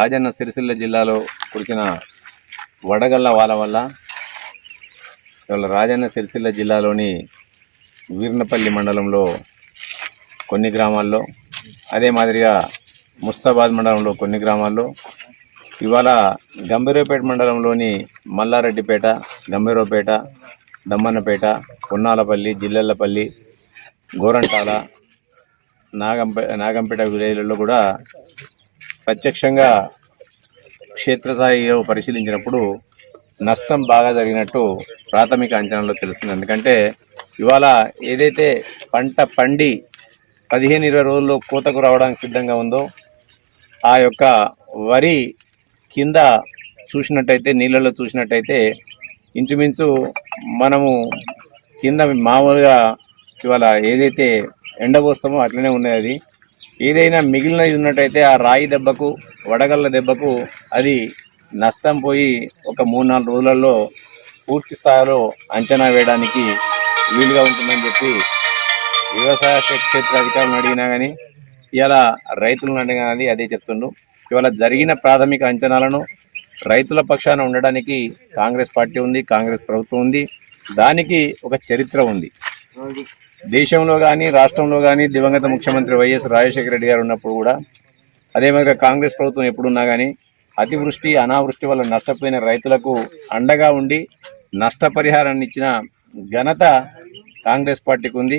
రాజన్న సిరిసిల్ల జిల్లాలో కురిసిన వడగళ్ళ వాల వల్ల ఇవాళ రాజన్న సిరిసిల్ల జిల్లాలోని వీర్నపల్లి మండలంలో కొన్ని గ్రామాల్లో అదే మాదిరిగా ముస్తాబాద్ మండలంలో కొన్ని గ్రామాల్లో ఇవాళ గంభీరపేట మండలంలోని మల్లారెడ్డిపేట గంభీరపేట దమ్మన్నపేట పొన్నాలపల్లి జిల్లెళ్ళపల్లి గోరంటాల నాగంపే నాగంపేట విలేజ్లలో కూడా ప్రత్యక్షంగా క్షేత్రస్థాయిలో పరిశీలించినప్పుడు నష్టం బాగా జరిగినట్టు ప్రాథమిక అంచనాలో తెలుస్తుంది. ఎందుకంటే ఇవాళ ఏదైతే పంట పండి పదిహేను ఇరవై రోజుల్లో కోతకు రావడానికి సిద్ధంగా ఉందో ఆ యొక్క వరి కింద చూసినట్టయితే నీళ్ళలో చూసినట్టయితే ఇంచుమించు మనము కింద మామూలుగా ఇవాళ ఏదైతే ఎండబోస్తామో అట్లనే ఉన్నది ఏదైనా మిగిలినది ఉన్నట్టయితే ఆ రాయి దెబ్బకు వడగళ్ళ దెబ్బకు అది నష్టం పోయి ఒక మూడు నాలుగు రోజులలో పూర్తి స్థాయిలో అంచనా వేయడానికి వీలుగా ఉంటుందని చెప్పి వ్యవసాయ క్షేత్ర అధికారులను అడిగినా కానీ ఇలా రైతులను అడిగినా కానీ అదే చెప్తుండ్రు. ఇవాళ జరిగిన ప్రాథమిక అంచనాలను రైతుల పక్షాన ఉండడానికి కాంగ్రెస్ పార్టీ ఉంది కాంగ్రెస్ ప్రభుత్వం ఉంది. దానికి ఒక చరిత్ర ఉంది. దేశంలో కానీ రాష్ట్రంలో కానీ దివంగత ముఖ్యమంత్రి వైఎస్ రాజశేఖర రెడ్డి గారు ఉన్నప్పుడు కూడా అదే మాదిరిగా కాంగ్రెస్ ప్రభుత్వం ఎప్పుడున్నా కానీ అతివృష్టి అనావృష్టి వల్ల నష్టపోయిన రైతులకు అండగా ఉండి నష్టపరిహారాన్ని ఇచ్చిన ఘనత కాంగ్రెస్ పార్టీకి ఉంది.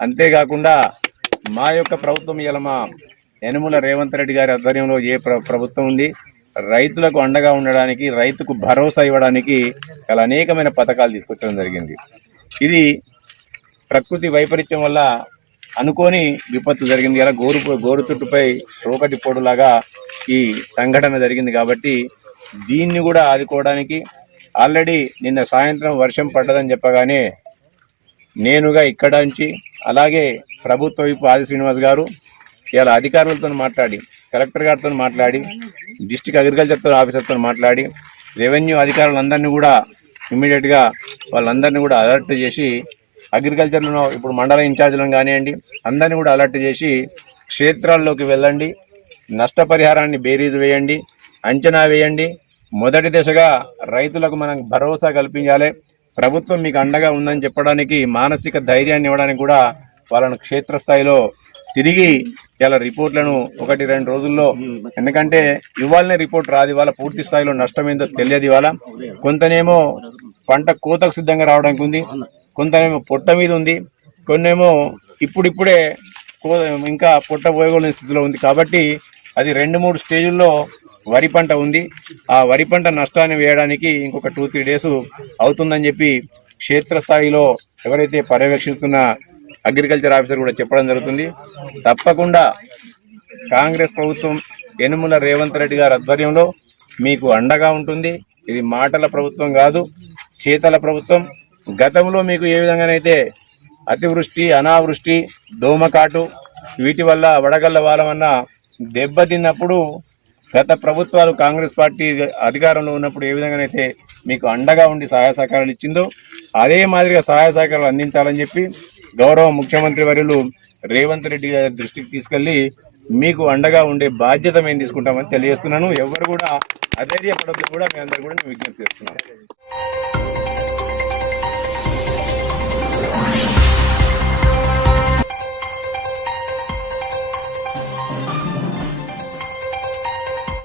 అంతేకాకుండా మా యొక్క ప్రభుత్వం ఇలా మా యనుమల రేవంత్ రెడ్డి గారి ఆధ్వర్యంలో ఏ ప్రభుత్వం ఉంది రైతులకు అండగా ఉండడానికి రైతుకు భరోసా ఇవ్వడానికి చాలా అనేకమైన పథకాలు తీసుకొచ్చడం జరిగింది. ఇది ప్రకృతి వైపరీత్యం వల్ల అనుకోని విపత్తు జరిగింది. ఇలా గోరు గోరుతుట్టుపై రోకటి పొడులాగా ఈ సంఘటన జరిగింది కాబట్టి దీన్ని కూడా ఆదుకోవడానికి ఆల్రెడీ నిన్న సాయంత్రం వర్షం పడ్డదని చెప్పగానే నేనుగా ఇక్కడ నుంచి అలాగే ప్రభుత్వ వైపు ఆది శ్రీనివాస్ గారు ఇలా అధికారులతో మాట్లాడి కలెక్టర్ గారితో మాట్లాడి డిస్టిక్ అగ్రికల్చర్తో ఆఫీసర్తో మాట్లాడి రెవెన్యూ అధికారులందరినీ కూడా ఇమ్మీడియట్గా వాళ్ళందరినీ కూడా అలర్ట్ చేసి అగ్రికల్చర్లో ఇప్పుడు మండల ఇన్ఛార్జీలను కానివ్వండి అందరినీ కూడా అలర్ట్ చేసి క్షేత్రాల్లోకి వెళ్ళండి నష్టపరిహారాన్ని బేరీజు వేయండి అంచనా వేయండి. మొదటి దశగా రైతులకు మనం భరోసా కల్పించాలి. ప్రభుత్వం మీకు అండగా ఉందని చెప్పడానికి మానసిక ధైర్యాన్ని ఇవ్వడానికి కూడా వాళ్ళను క్షేత్రస్థాయిలో తిరిగి ఇలా రిపోర్ట్లను ఒకటి రెండు రోజుల్లో ఎందుకంటే ఇవాళనే రిపోర్ట్ రాదు ఇవాళ పూర్తి స్థాయిలో నష్టం ఏందో తెలియదు ఇవాళ. కొంతనేమో పంట కోతకు సిద్ధంగా రావడానికి ఉంది. కొంతనేమో పొట్ట మీద ఉంది కొన్నేమో ఇప్పుడిప్పుడే కో ఇంకా పొట్ట పోయగలిగిన స్థితిలో ఉంది. కాబట్టి అది రెండు మూడు స్టేజుల్లో వరి పంట ఉంది. ఆ వరి పంట నష్టాన్ని వేయడానికి ఇంకొక టూ త్రీ డేస్ అవుతుందని చెప్పి క్షేత్రస్థాయిలో ఎవరైతే పర్యవేక్షిస్తున్న అగ్రికల్చర్ ఆఫీసర్ కూడా చెప్పడం జరుగుతుంది. తప్పకుండా కాంగ్రెస్ ప్రభుత్వం యనుమల రేవంత్ రెడ్డి గారి ఆధ్వర్యంలో మీకు అండగా ఉంటుంది. ఇది మాటల ప్రభుత్వం కాదు చేతల ప్రభుత్వం. గతంలో మీకు ఏ విధంగానైతే అతివృష్టి అనావృష్టి దోమకాటు వీటి వల్ల వడగళ్ళ వాలమన్న దెబ్బతిన్నప్పుడు గత ప్రభుత్వాలు కాంగ్రెస్ పార్టీ అధికారంలో ఉన్నప్పుడు ఏ విధంగానైతే మీకు అండగా ఉండి సహాయ సహకారాలు ఇచ్చిందో అదే మాదిరిగా సహాయ సహకారాలు అందించాలని చెప్పి గౌరవ ముఖ్యమంత్రి వర్యులు రేవంత్ రెడ్డి గారి దృష్టికి తీసుకెళ్ళి మీకు అండగా ఉండే బాధ్యత మేము తీసుకుంటామని తెలియజేస్తున్నాను. ఎవరు కూడా అధైర్యపడద్దు కూడా మీ అందరు కూడా నేను విజ్ఞప్తి చేస్తున్నాను